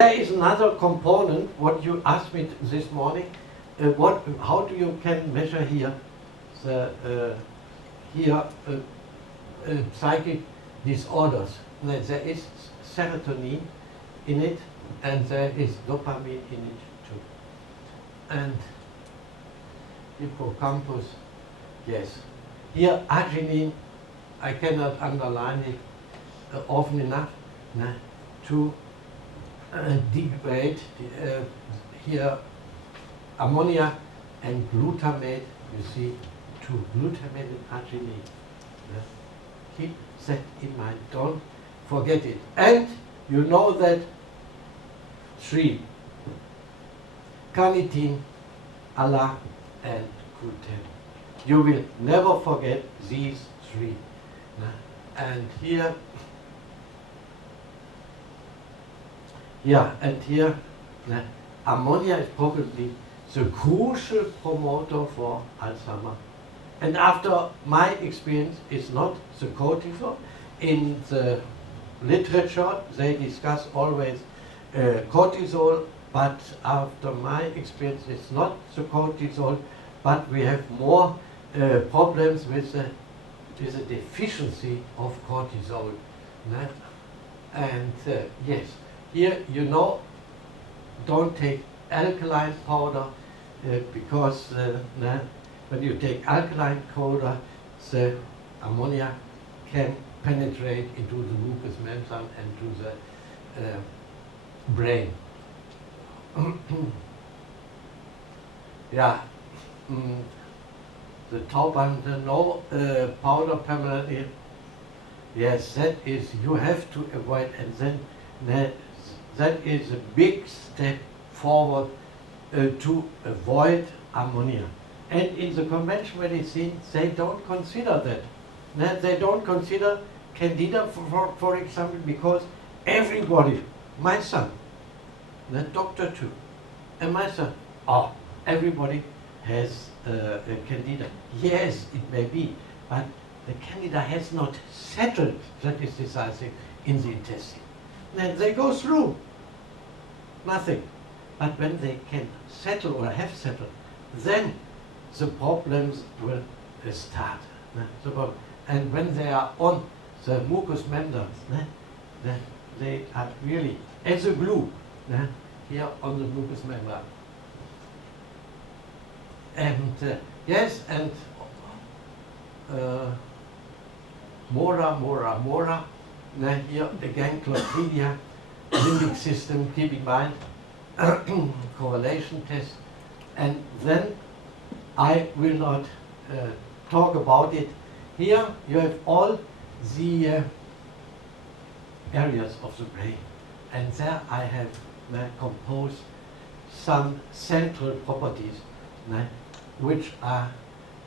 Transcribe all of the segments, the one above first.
There is another component, what you asked me this morning, how do you can measure here the psychic disorders. There is serotonin in it, and there is dopamine in it too. And hippocampus, yes. Here arginine, I cannot underline it often enough to degrade here ammonia and glutamate, you see, to glutamate and arginine. Keep that in mind, don't forget it. And you know that 3, carnitine, ALA, and gluten. You will never forget these 3. And here, ammonia is probably the crucial promoter for Alzheimer. And after my experience, it's not the cortisol. In the literature, they discuss always cortisol, but after my experience, it's not the cortisol, but we have more problems with the deficiency of cortisol. And yes, here you know, don't take alkaline powder because when you take alkaline powder, the ammonia can penetrate into the mucous membrane and to the brain. The taubentanol powder permanently, yes, that is, you have to avoid, and then that is a big step forward to avoid ammonia. And in the conventional medicine, they don't consider that. They don't consider candida, for example, because everybody, my son, the doctor too, and my son, everybody has candida. Yes, it may be, but the candida has not settled, that is decisive, in the intestine. Then they go through, nothing. But when they can settle or have settled, then the problems will start. And when they are on the mucous membranes, then they are really as a glue here on the mucous membrane. And yes, and Mora. Here again, Clostridia, limbic system, keep in mind, correlation test. And then I will not talk about it. Here you have all the areas of the brain. And there I have composed some central properties which are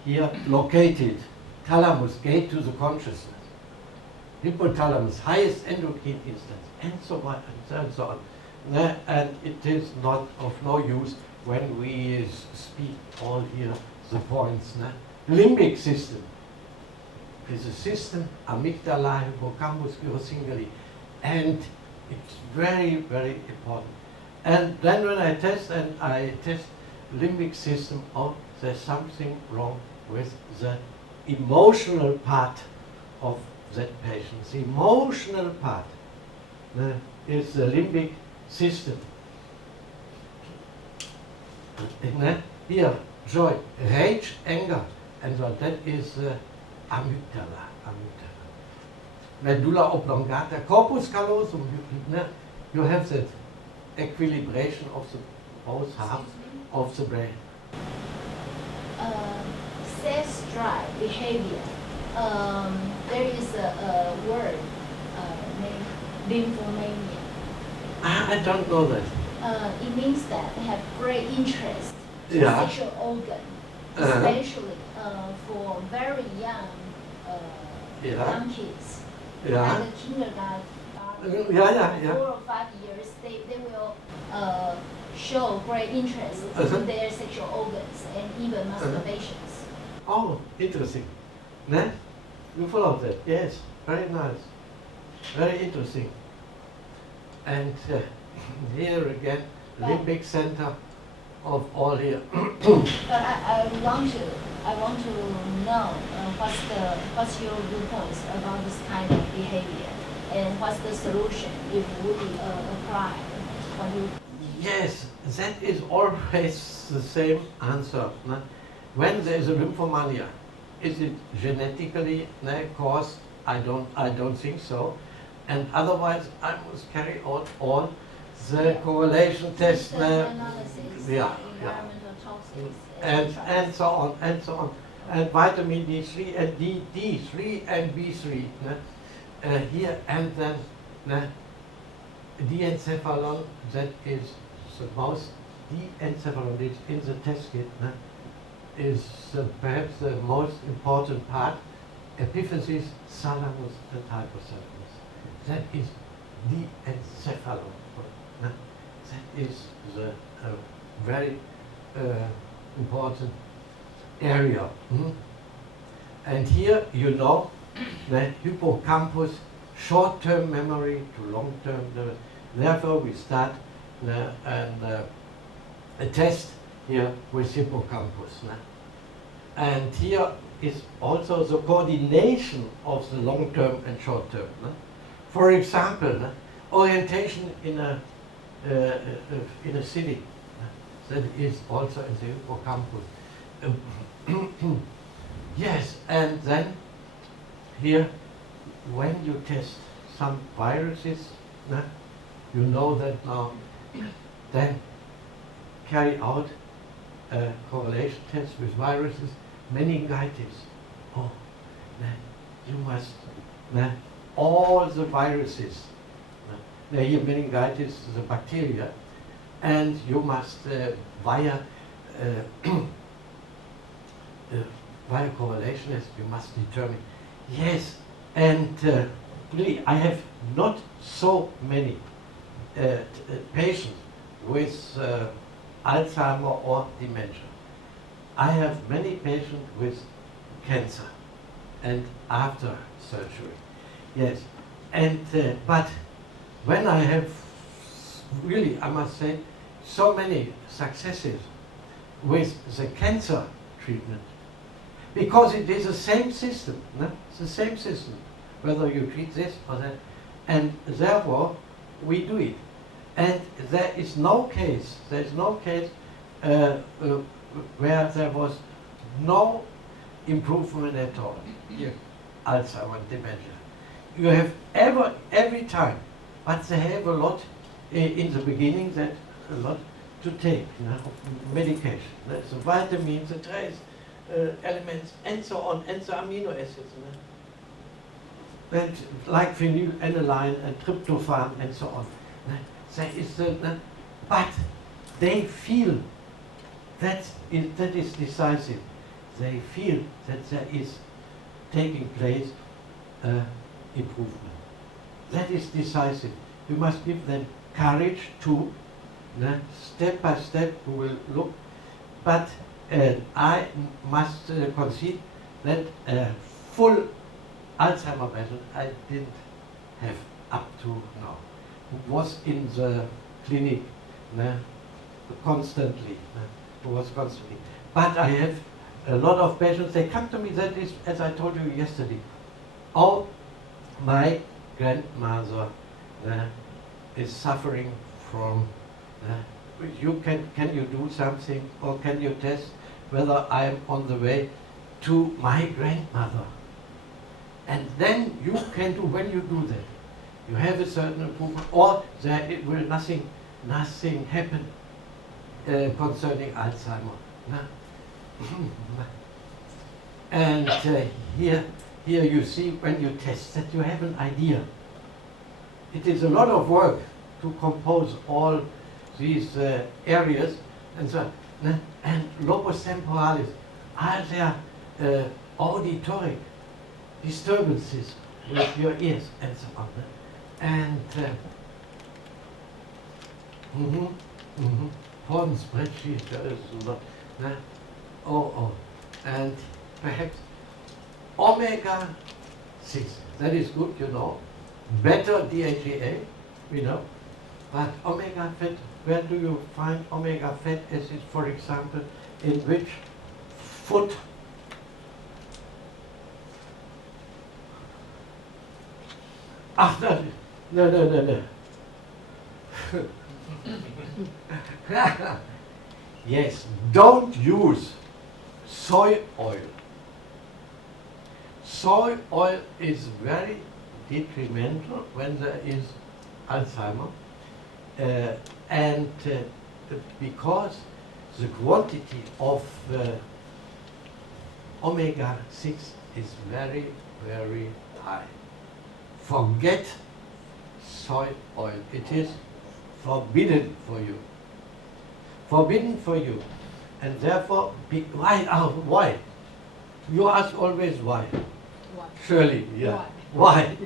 here located. Thalamus, gate to the consciousness. Hypothalamus, highest endocrine instance, and so on and so on. And it is not of no use when we speak all here the points. Limbic system is a system, amygdala, hippocampus, gyrosinguli, and it's very, very important. And then when I test limbic system, there's something wrong with the emotional part of that patient. The emotional part is the limbic system. Here, joy, rage, anger, and so that is amygdala. Medulla oblongata, corpus callosum. You have that equilibration of the both halves of the brain. Sex drive behavior. There is a word named lymphomania. I don't know that. It means that they have great interest in Yeah. sexual organ, especially for very young young kids. Yeah. Like the kindergarten, Yeah. 4 or 5 years, they will show great interest in their sexual organs and even masturbations. Oh, interesting. You follow that? Yes, very nice. Very interesting. And here again, limbic center of all here. But I want to know what's your viewpoints about this kind of behavior, and what's the solution if we apply when you. Yes, that is always the same answer. No? When there is a lymphomania, is it genetically caused? I don't think so. And otherwise, I must carry out all the correlation tests. Environmental toxins, and so on, and so on. And vitamin D3 and D3 and B3 here, and then diencephalon, that is the most, diencephalon is in the test kit, is perhaps the most important part. Epiphysis, thalamus and hypothalamus. That is diencephalon. That is the very important area. And here, you know, the hippocampus, short-term memory to long-term memory. Therefore, we start a test here with hippocampus. And here is also the coordination of the long-term and short-term. For example, orientation in a city. That is also in the hippocampus. Yes, and then here, when you test some viruses, you know that now, then carry out a correlation test with viruses, meningitis. Oh, you must, all the viruses, here meningitis is a bacteria, and you must via correlation test, you must determine. Yes, and really, I have not so many patients with Alzheimer or dementia. I have many patients with cancer and after surgery. Yes, and but when I have really, I must say, so many successes with the cancer treatment, because it is the same system, it's the same system, whether you treat this or that, and therefore we do it. And there is no case where there was no improvement at all. Here, Alzheimer, dementia. You have every time, but they have a lot in the beginning, that a lot to take, medication. The vitamins, the trace elements, and so on, and the amino acids. And like phenylalanine and tryptophan and so on. There is but they feel that is decisive. They feel that there is taking place improvement. That is decisive. You must give them courage to, step by step, we will look. But I must concede that full Alzheimer battle I didn't have up to now. Who was in the clinic constantly, But I have a lot of patients, they come to me, that is, as I told you yesterday, oh, my grandmother is suffering from, can you do something, or can you test whether I am on the way to my grandmother? And then you can do, when you do that, you have a certain improvement, or there it will nothing happen concerning Alzheimer. And here you see, when you test, that you have an idea. It is a lot of work to compose all these areas, and so and lobus temporalis, are there auditory disturbances with your ears, and so on. And important spreadsheet, there is a lot. And perhaps omega-6, that is good, better DHEA, But omega fat, where do you find omega fat acids, for example, in which food? After, no. Yes, don't use soy oil. Soy oil is very detrimental when there is Alzheimer, and because the quantity of omega-6 is very, very high. Forget soy oil. It is forbidden for you. Forbidden for you. And therefore, why? You ask always why. Why? Surely, yeah. Why? Why?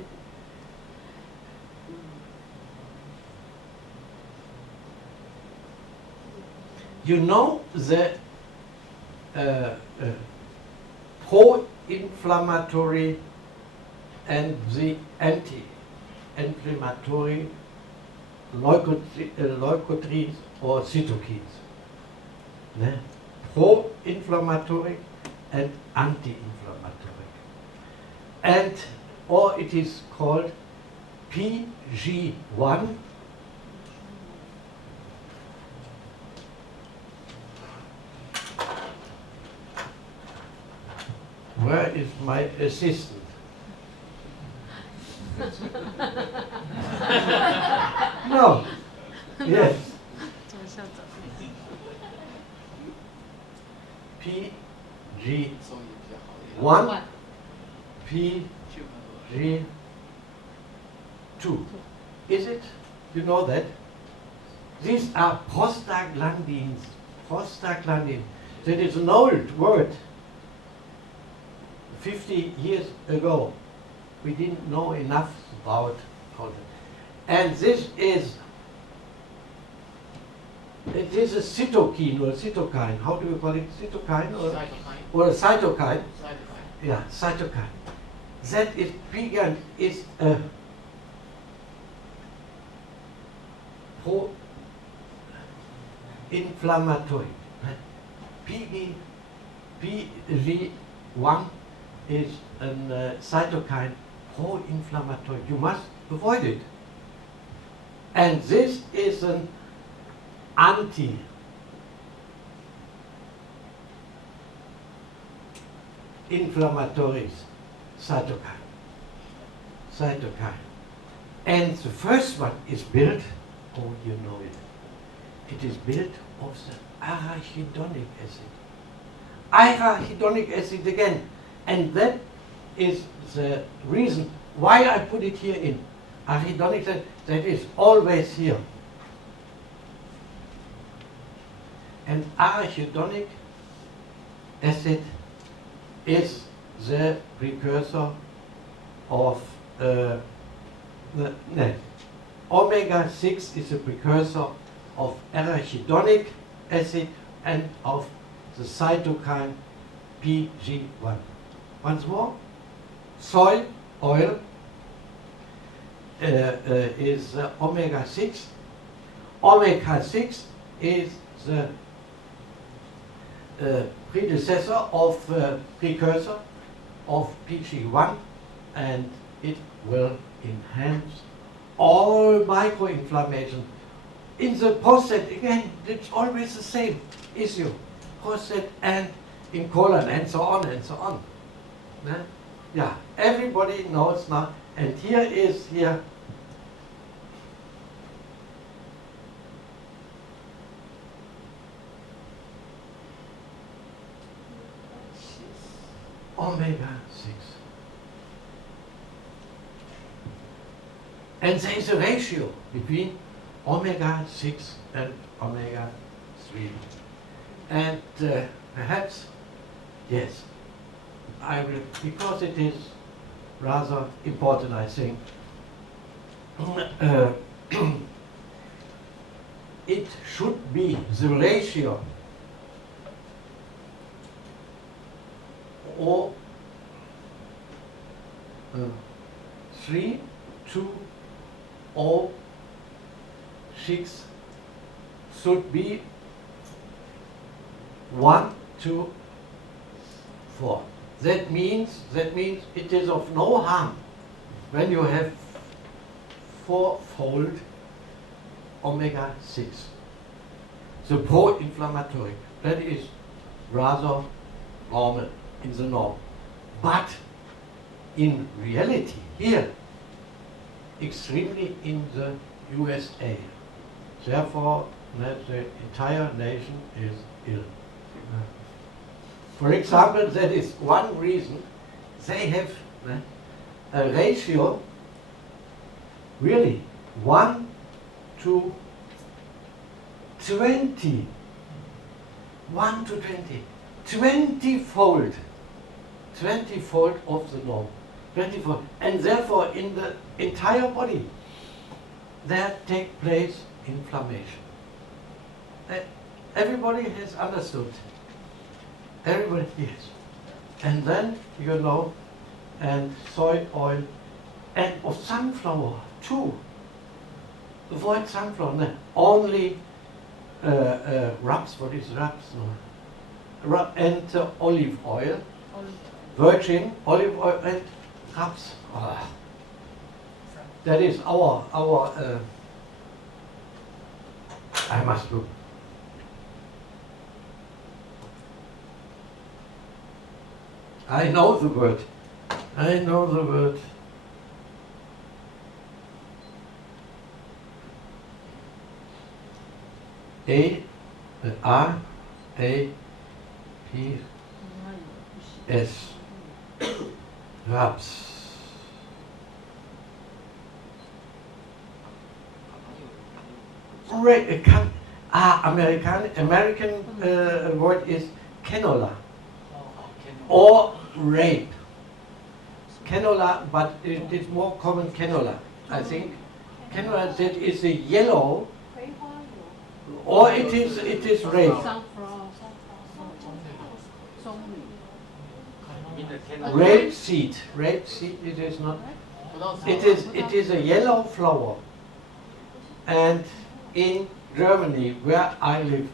You know the pro-inflammatory and the anti-inflammatory leukotrienes or cytokines. Ne? Pro-inflammatory and anti-inflammatory. And, or it is called PG1 . Where is my assistant? No. Yes. PG1, PG2. Is it? You know that? These are prostaglandins. Prostaglandin. That is an old word. 50 years ago, we didn't know enough about it. And this is, it is a cytokine or cytokine. How do you call it? Cytokine or a cytokine? Yeah, cytokine. That is vegan, is a pro-inflammatory. PG1 is a cytokine pro-inflammatory. You must avoid it. And this is an anti-inflammatory cytokine. And the first one is built, oh, you know it. It is built of the arachidonic acid. Arachidonic acid again. And that is the reason why I put it here in. Arachidonic acid, that is always here. And arachidonic acid is the precursor of omega-6 is a precursor of arachidonic acid and of the cytokine PG1. Once more, soy oil is omega-6. Omega-6 is the predecessor of precursor of PG1, and it will enhance all microinflammation. In the prostate, again, it's always the same issue. Prostate and in colon and so on and so on. Yeah, everybody knows now. And here is here. Omega-6. And there is a ratio between omega-6 and omega-3. And perhaps, yes, I will, because it is rather important, I think. It should be the ratio or 3 to 0 6 should be 1, 2, 4. That means it is of no harm when you have 4-fold omega-6. The pro-inflammatory, that is rather normal, in the norm. But in reality, here, extremely in the USA. Therefore, the entire nation is ill. For example, that is one reason they have a ratio, really, 1 to 20. 1 to 20. 20-fold. 20-fold of the norm. 20-fold. And therefore, in the entire body, there take place inflammation. Everybody has understood. Everybody, yes. And then, and soy oil, and of sunflower too. Avoid sunflower. No. Only raps, what is raps? No. And olive oil, virgin olive oil and raps. Ah. That is our I must look. I know the word. I know the word. R-A-P-S. Raps. American word is canola or rape. Canola, but it is more common canola, I think. Canola, that is a yellow, or it is rape. Rapeseed, it is not. It is a yellow flower, and in Germany, where I live,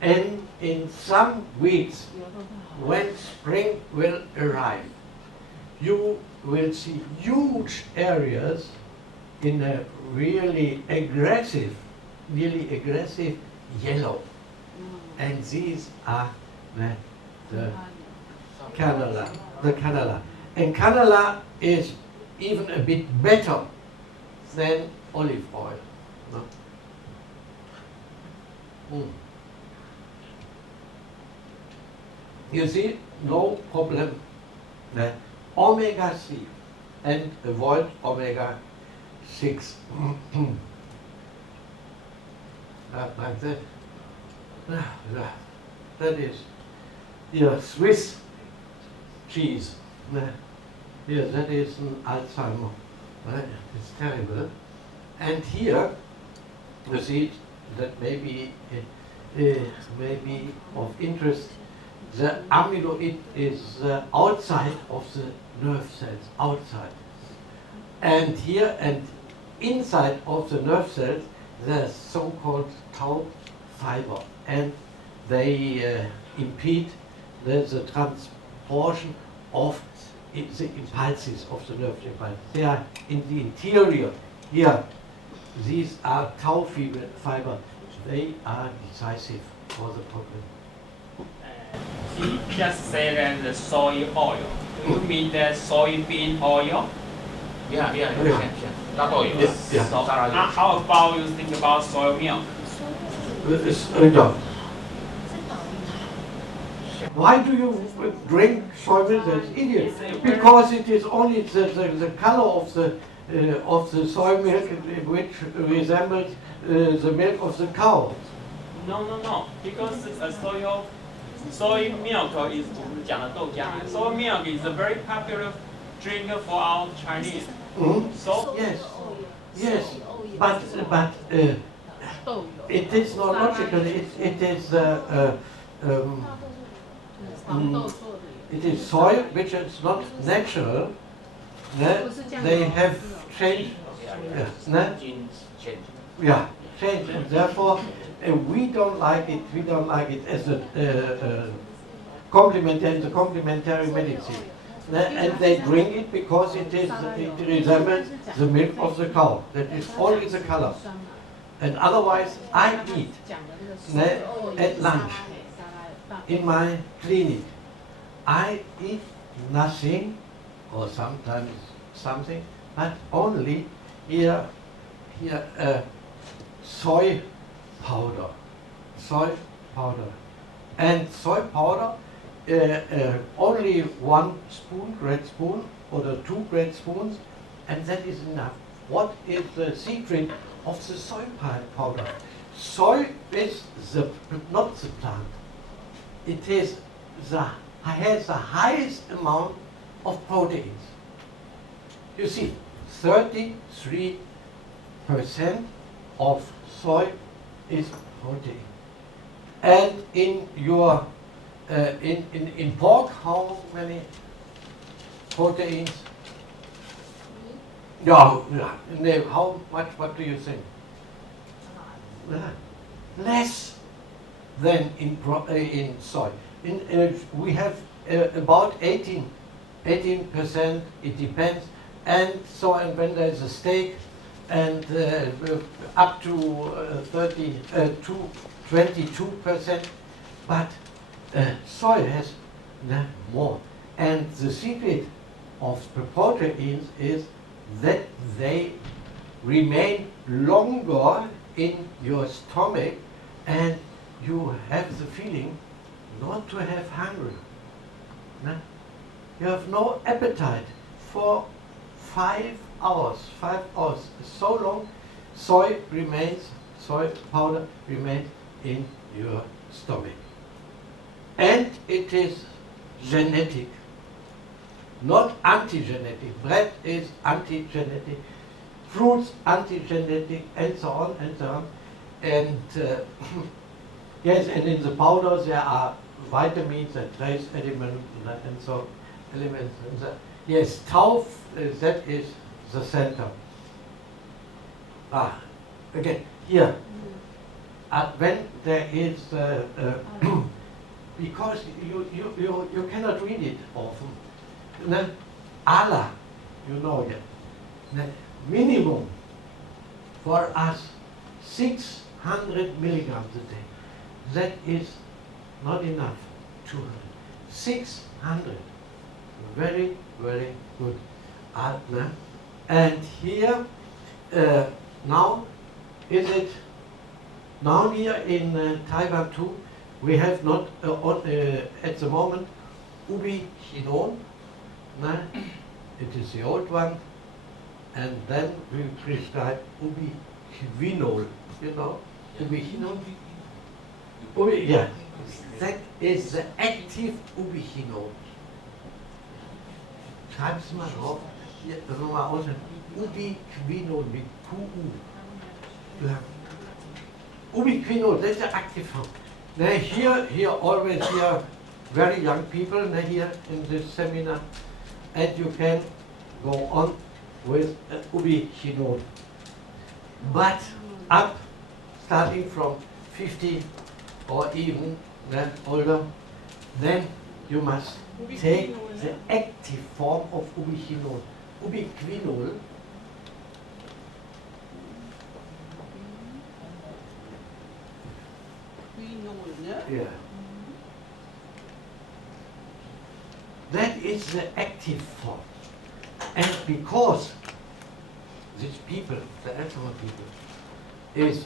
and in some weeks, when spring will arrive, you will see huge areas in a really aggressive yellow. And these are the canola. And canola is even a bit better than olive oil. No? You see, no problem. Omega-3 and avoid omega-6. Like that. That is Swiss cheese. Here, that is an Alzheimer. It's terrible. And here, you see, that may be of interest. The amyloid is outside of the nerve cells, outside. And here and inside of the nerve cells, there's so-called tau fiber, and they impede the transportation of the impulses of the nerve impulse. They are in the interior. Here, these are tau fiber. They are decisive for the problem. He just said that the soy oil. Do you mean the soybean oil? Yeah. That oil. Yeah. So, how about you think about soy milk? Why do you drink soy milk? That's idiot. Because it is only the color of the soy milk which resembles the milk of the cow. No. Because soy milk is 我们讲的豆浆。Soy milk is a very popular drink for our Chinese. So yes, but it is not logical. It is soy which is not natural. They have changed. yeah, change, and therefore we don't like it. We don't like it as a complementary medicine. And they drink it because it resembles the milk of the cow. That is only the color. And otherwise, I eat at lunch in my clinic. I eat nothing, or sometimes something, but only here soy powder. Soy powder. And soy powder, only 1 spoon, great spoon, or 2 great spoons, and that is enough. What is the secret of the soy powder? Soy is not the plant. It is has the highest amount of proteins. You see, 33% of soy is protein. And in your in pork, how many proteins? Yeah, how much? What do you think? Less than in soy. We have about 18%. It depends. And so, and when there's a steak, and up to 22%, but soy has more. And the secret of the proteins is that they remain longer in your stomach, and you have the feeling not to have hunger. You have no appetite for 5 hours. 5 hours, so long, soy powder remains in your stomach. And it is genetic, not anti-genetic. Bread is anti-genetic, fruits anti-genetic, and so on and so on. And yes, and in the powders there are vitamins and trace elements and so elements. And yes, tau, that is the center. Again, here, when there is, because you cannot read it often. Allah, you know that. Minimum for us 600 milligrams a day. That is not enough. 200. 600. Very, very good. And here, now, is it, now here in Taiwan too, we have not, at the moment, ubiquinone. It is the old one. And then we prescribe ubiquinol. You know, ubiquinol? Yeah, that is the active ubiquinol. Schreib's mal drauf. Hier, nochmal aus. Ubiquinol mit QU. Ja. Ubiquinol, that's the active form. Now here always here very young people here in this seminar, and you can go on with ubiquinol. But up, starting from 50 or even older, then you must take the active form of ubiquinol. Ubiquinol yeah. That is the active form. And because these people, the Alzheimer people, is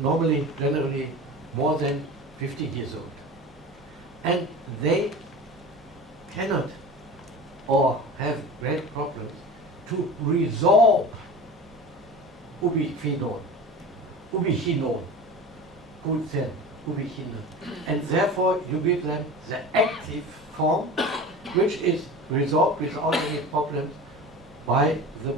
normally, generally, more than 50 years old. And they cannot or have great problems to resolve ubiquinol, and therefore you give them the active form, which is resolved without any problems by the